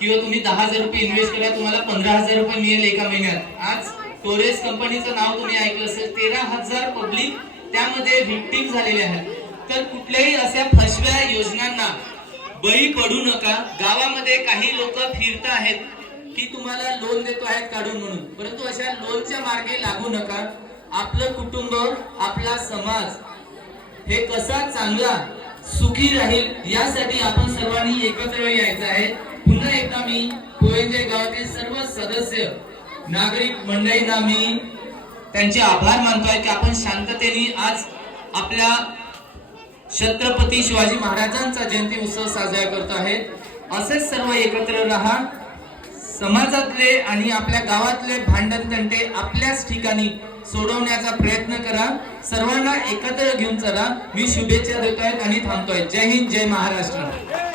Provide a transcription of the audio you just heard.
किंवा तुम्ही 10,000 रुपये इन्व्हेस्ट करा, तुम्हाला 15,000 रुपये मिळेल एका महिन्यात। आज टोरेस कंपनीचं नाव तुम्ही ऐकलं असेल, 13,000 पब्लिक त्यामध्ये व्हिक्टिम झालेले आहेत। तर कुठल्याही अशा फसव्या योजनांना बळी पडू नका। गावामध्ये काही लोक फिरत आहेत की तुम्हाला लोन देतो आहेत काढून म्हणून, परंतु अशा लोनच्या मार्गे लागू नका। आपलं कुटुंब, आपला समाज हे कसा चांगला सुखी राहील यासाठी आपण सर्वांनी एकत्र यायचं आहे। पुन्हा एकदा मी कोयंजे गावातील सर्व सदस्य नागरिक मंडळींना मी त्यांचे आभार मानतोय की आपण शांततेने आज आपल्या छत्रपती शिवाजी महाराजांचा जयंती उत्सव साजरा करतो आहे। असेच सर्व एकत्र राहा। समाजातले आणि आपल्या गावातले भांडण तंटे आपल्याच ठिकाणी सोडवण्याचा प्रयत्न करा। सर्वांना एकत्र घेऊन चला। मी शुभेच्छा देतोय आणि थांबतोय। जय हिंद, जय महाराष्ट्र।